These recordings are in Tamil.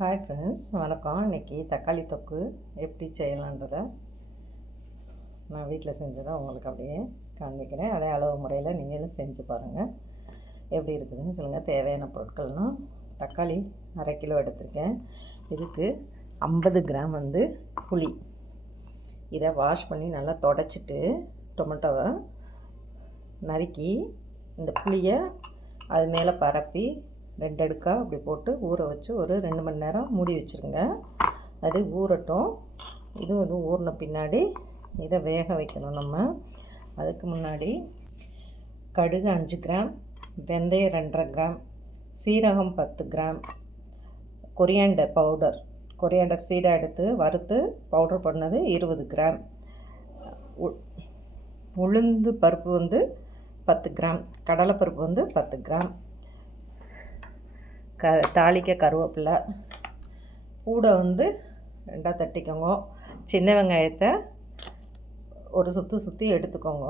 ஹாய் ஃப்ரெண்ட்ஸ், வணக்கம். இன்றைக்கி தக்காளி தொக்கு எப்படி செய்யலான்றதை நான் வீட்டில் செஞ்சதை உங்களுக்கு அப்படியே காண்பிக்கிறேன். அதே அளவு முறையில் நீங்களும் செஞ்சு பாருங்கள், எப்படி இருக்குதுன்னு சொல்லுங்கள். தேவையான பொருட்கள்னால் தக்காளி 1/2 கிலோ எடுத்திருக்கேன். இதுக்கு 50 கிராம் புளி. இதை வாஷ் பண்ணி நல்லா தொடச்சிட்டு டொமேட்டோவை நறுக்கி இந்த புளியை அது மேலே பரப்பி 2 அடுக்காக அப்படி போட்டு ஊற வச்சு ஒரு 2 மணி நேரம் மூடி வச்சுருங்க. அது ஊறட்டும். இது ஊறின பின்னாடி இதை வேக வைக்கணும். நம்ம அதுக்கு முன்னாடி கடுகு 5 கிராம், வெந்தயம் 2.5 கிராம், சீரகம் 10 கிராம், கொரியாண்டர் சீடை எடுத்து வறுத்து பவுடர் பண்ணது 20 கிராம், உளுந்து பருப்பு 10 கிராம், கடலைப்பருப்பு 10 கிராம், தாளிக்க கருவேப்பிலை, கூட 2 தட்டிக்கோங்க. சின்ன வெங்காயத்தை ஒரு சுற்றி எடுத்துக்கோங்க,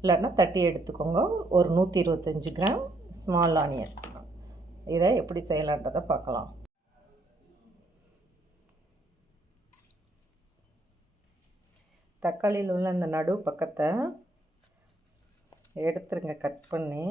இல்லைன்னா தட்டி எடுத்துக்கோங்க. ஒரு 125 கிராம் ஸ்மால் ஆனியன். இதை எப்படி செய்யலான்றதை பார்க்கலாம். தக்காளியில் உள்ள இந்த நடு பக்கத்தை எடுத்துருங்க, கட் பண்ணி.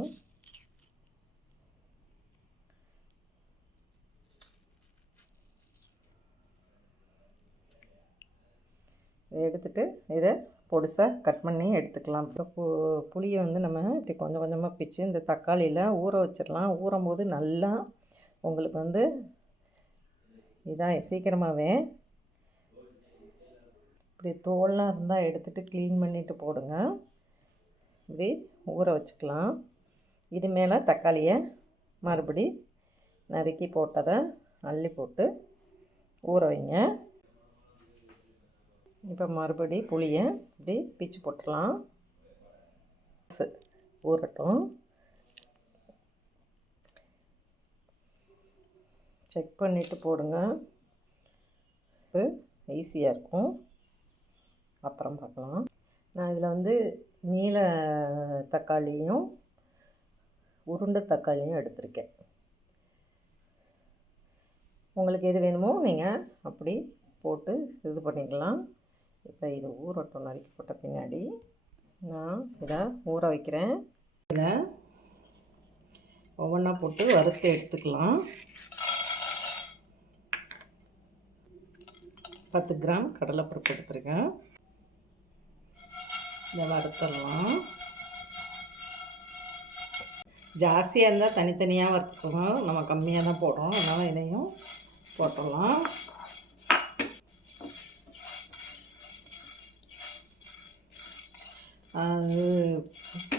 எடுத்துகிட்டு இதை பொடிசாக கட் பண்ணி எடுத்துக்கலாம். இப்போ புளியை நம்ம இப்படி கொஞ்சம் கொஞ்சமாக பிச்சு இந்த தக்காளியில் ஊற வச்சிடலாம். ஊறும்போது நல்லா உங்களுக்கு இதான் சீக்கிரமாகவே இப்படி தோல்லாம் இருந்தால் எடுத்துகிட்டு க்ளீன் பண்ணிவிட்டு போடுங்க. இப்படி ஊற வச்சுக்கலாம். இது மேலே தக்காளியை மறுபடி நறுக்கி போட்டதை அள்ளி போட்டு ஊற வைங்க. இப்போ மறுபடி புளியை இப்படி பிச்சு போட்டுடலாம். ஊறட்டும். செக் பண்ணிவிட்டு போடுங்க, ஈஸியாக இருக்கும். அப்புறம் பார்க்கலாம். நான் இதில் நீல தக்காளியும் உருண்டை தக்காளியும் எடுத்திருக்கேன். உங்களுக்கு எது வேணுமோ நீங்கள் அப்படி போட்டு இது பண்ணிக்கலாம். இப்போ இது ஊறட்டும். நறுக்கி போட்ட பின்னாடி நான் இதை ஊற வைக்கிறேன். இதில் ஒவ்வொன்றா போட்டு வறுத்து எடுத்துக்கலாம். 10 கிராம் கடலைப்பருப்பு எடுத்துருக்கேன். இதை வறுத்துடலாம். ஜாஸ்தியாக இருந்தால் தனித்தனியாக வறுத்துக்கணும். நம்ம கம்மியாக தான் போடுறோம், அதனால் இதையும் போட்டுடலாம். அது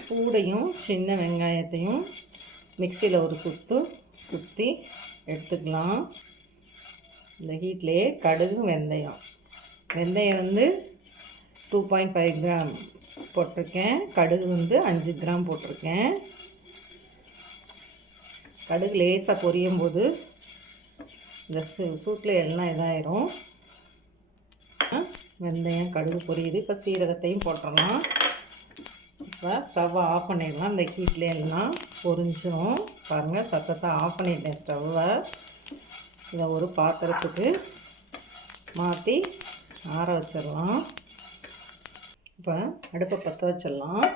பூடையும் சின்ன வெங்காயத்தையும் மிக்சியில் ஒரு சுற்றி எடுத்துக்கலாம். இந்த ஹீட்லேயே கடுகு வெந்தயம் 2.5 கிராம் போட்டிருக்கேன். கடுகு 5 கிராம் போட்டிருக்கேன். கடுகு லேசாக பொரியும் போது இந்த சூட்டில் எல்லாம் இதாயிரும். வெந்தயம் கடுகு பொரியுது. இப்போ சீரகத்தையும் போட்டுடலாம். இப்போ ஸ்டவ்வை ஆஃப் பண்ணிடலாம். இந்த ஹீட்லேயே எல்லாம் பொரிஞ்சிடும். பாருங்கள், சத்தத்தை ஆஃப் பண்ணிட்டேன் ஸ்டவ்வை. இதை ஒரு பாத்திரத்துக்கு மாற்றி ஆற வச்சிடலாம். இப்போ அடுப்பை பற்ற வச்சிடலாம்.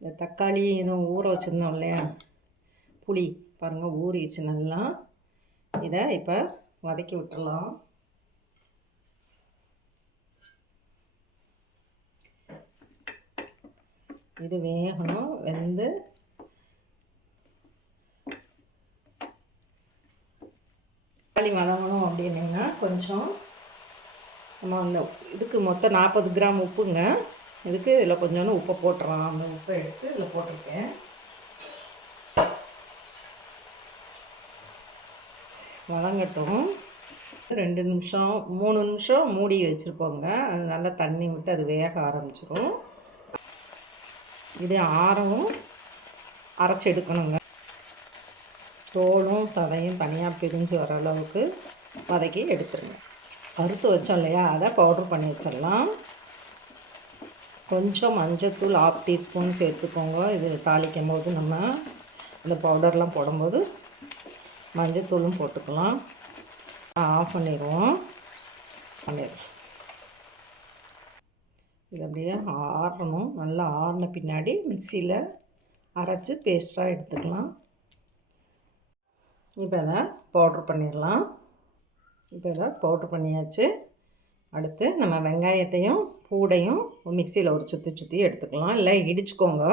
இந்த தக்காளி எதுவும் ஊற வச்சுருந்தோம் இல்லையா, புளி பாருங்கள் ஊறிச்சு நல்லா. இதை இப்போ வதக்கி விட்டுடலாம். இது வேகணும். தக்காளி வதங்கணும் அப்படின்னா கொஞ்சம் நம்ம இதுக்கு மொத்தம் 40 கிராம் உப்புங்க. இதுக்கு இதில் கொஞ்சோண்டு உப்பை போட்டுடலாம். அந்த உப்பை எடுத்து இதில் போட்டிருக்கேன். வதங்கட்டும். 2 நிமிஷம் 3 நிமிஷம் மூடி வச்சுருப்போங்க. அது நல்லா தண்ணி விட்டு அது வேக ஆரம்பிச்சிடும். இது ஆறவும் அரைச்சி எடுக்கணுங்க. தோலும் சதையும் தனியாக பிரிஞ்சு வர அளவுக்கு வதக்கி எடுத்துருங்க. வறுத்து வச்சோம் இல்லையா, அதை பவுட்ரு பண்ணி வச்சிடலாம். கொஞ்சம் மஞ்சத்தூள் 1/2 டீஸ்பூன் சேர்த்துக்கோங்க. இது தாளிக்கும் போது நம்ம இந்த பவுடர்லாம் போடும்போது மஞ்சத்தூளும் போட்டுக்கலாம். ஆஃப் பண்ணிடுவோம். இது அப்படியே ஆறணும். நல்லா ஆறின பின்னாடி மிக்சியில் அரைச்சி பேஸ்ட்டாக எடுத்துக்கலாம். இப்போ அதை பவுட்ரு பண்ணிடலாம். இப்போ இதை பவுட்ரு பண்ணியாச்சு. அடுத்து நம்ம வெங்காயத்தையும் பூடையும் மிக்சியில் ஒரு சுற்றி எடுத்துக்கலாம், இல்லை இடிச்சுக்கோங்க.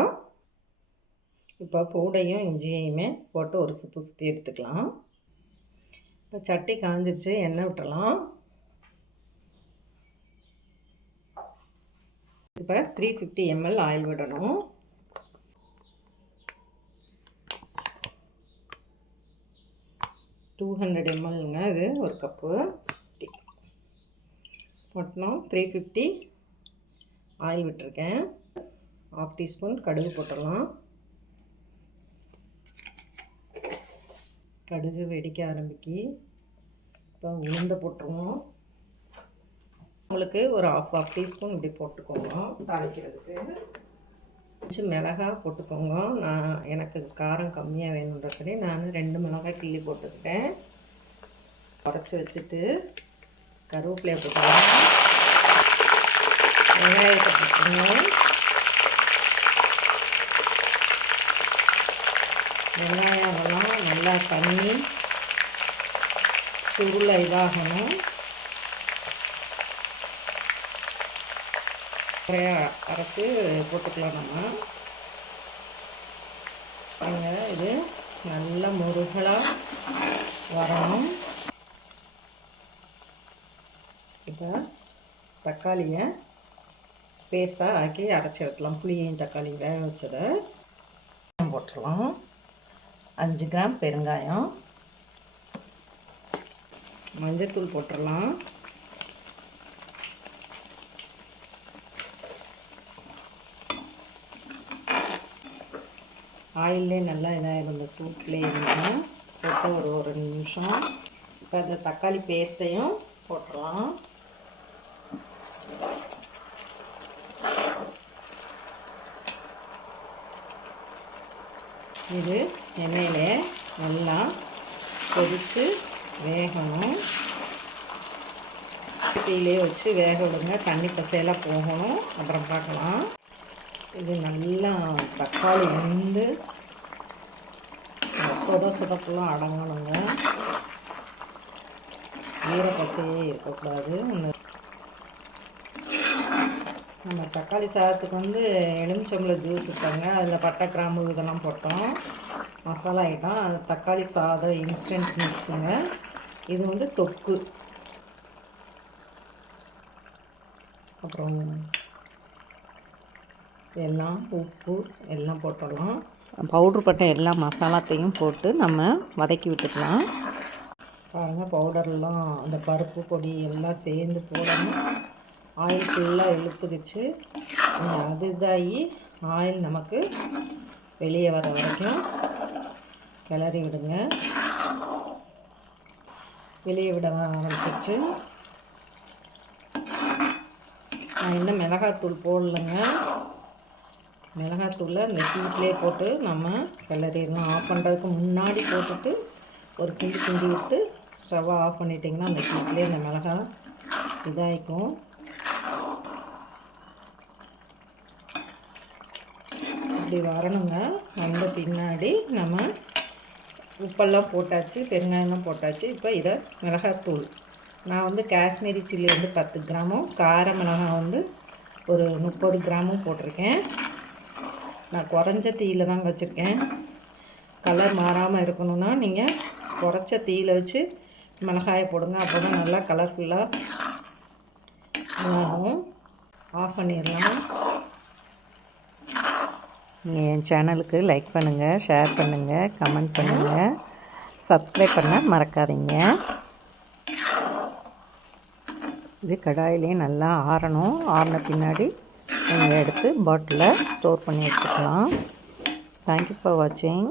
இப்போ பூடையும் இஞ்சியையுமே போட்டு ஒரு சுற்றி எடுத்துக்கலாம். இப்போ சட்டி காஞ்சிருச்சு, எண்ணெய் விட்டுறலாம். இப்போ 350 ml ஆயில் விடணும். டூ 200 mlங்க, இது ஒரு கப்பு போட்டோம். 350 ஆயில் விட்டுருக்கேன். 1/2 டீஸ்பூன் கடுகு போட்டுடலாம். கடுகு வெடிக்க ஆரம்பிக்கி. இப்போ உளுந்தை போட்டுருவோம். உங்களுக்கு ஒரு 1/2 டீஸ்பூன் இப்படி போட்டுக்கோங்க தாளிக்கிறதுக்கு. கொஞ்சம் மிளகாய் போட்டுக்கோங்க. எனக்கு காரம் கம்மியாக வேணுன்றபடி நான் 2 மிளகாய் கிள்ளி போட்டுக்கிட்டேன். குறைச்சி வச்சுட்டு கருவேப்பிலையை போட்டுக்கலாம். வெங்காயத்தை போட்டுக்கணும். வெங்காயமெல்லாம் நல்லா தண்ணி சுருளை இதாகணும். அரைச்சி போட்டுக்கலாம். நம்ம இது நல்லா முருகலாக வரணும். இப்போ தக்காளியை பேஸ்ட்டாக ஆக்கி அரைச்சி எடுக்கலாம். புளியையும் தக்காளியும் வேக வச்சதை போட்டுடலாம். 5 கிராம் பெருங்காயம், மஞ்சத்தூள் போட்டுடலாம். ஆயிலே நல்லா இதாக இருந்த சூட்லேயே இருந்தேன். போட்டு ஒரு 2 நிமிஷம். இப்போ இந்த தக்காளி பேஸ்ட்டையும் போட்டுடலாம். இது எண்ணெயிலே நல்லா கொதித்து வேகணும். தீயிலே வச்சு வேக விடுங்க, தண்ணி பசையெல்லாம் போகணும். அப்புறம் பார்க்கலாம். இது நல்லா தக்காளி வந்து சொதப்பெல்லாம் அடங்கணுங்க. ஈரப்பசையே இருக்கக்கூடாது. நம்ம தக்காளி சாதத்துக்கு வந்து எலுமிச்சம்பழம் ஜூஸ் விட்டாங்க, அதில் பட்டை கிராம்பு இதெல்லாம் போட்டோம். மசாலா ஐட்டம். அது தக்காளி சாதம் இன்ஸ்டன்ட் மிக்ஸுங்க. இது வந்து தொக்கு. அப்புறம் எல்லாம் உப்பு எல்லாம் போட்டுடலாம். பவுட்ரு பண்ண எல்லா மசாலாத்தையும் போட்டு நம்ம வதக்கி விட்டுக்கலாம். பாருங்கள், பவுடர்லாம் அந்த பருப்பு பொடி எல்லாம் சேர்ந்து போடணும். ஆயில் ஃபுல்லாக இழுத்துக்கிச்சு. அது இதாகி ஆயில் நமக்கு வெளியே வர வரைக்கும் கிளறி விடுங்க. வெளியே விட ஆரம்பிச்சிச்சு. நான் இன்னும் மிளகாத்தூள் போடலைங்க. மிளகாத்தூளை இந்த ஹீட்லேயே போட்டு நம்ம கிளறிடலாம். ஆஃப் பண்ணுறதுக்கு முன்னாடி போட்டுட்டு ஒரு கிண்டி விட்டு ஸ்டவ்வை ஆஃப் பண்ணிட்டிங்கன்னா அந்த ஹீட்லேயே இந்த மிளகாய் இதாகிக்கும். இப்படி வரணுங்க. வந்த பின்னாடி நம்ம உப்பெல்லாம் போட்டாச்சு, பெருங்காயம்லாம் போட்டாச்சு. இப்போ இதை மிளகாத்தூள் நான் வந்து காஷ்மீரி சில்லி வந்து 10 கிராமும், கார மிளகாய் வந்து ஒரு 30 கிராமும் போட்டிருக்கேன். நான் குறைஞ்ச தீயில் தாங்க வச்சுருக்கேன். கலர் மாறாமல் இருக்கணும்னா நீங்கள் குறைச்ச தீயில் வச்சு மிளகாயை போடுங்க. அப்போ தான் நல்லா கலர்ஃபுல்லாக ஆகும். ஆஃப் பண்ணிடலாம். என் சேனலுக்கு லைக் பண்ணுங்கள், ஷேர் பண்ணுங்கள், கமெண்ட் பண்ணுங்கள், சப்ஸ்கிரைப் பண்ண மறக்காதீங்க. இது கடாயிலே நல்லா ஆறணும். ஆறின பின்னாடி நீங்கள் எடுத்து பாட்டிலில் ஸ்டோர் பண்ணி வச்சுக்கலாம். தேங்க்யூ ஃபார் வாட்சிங்.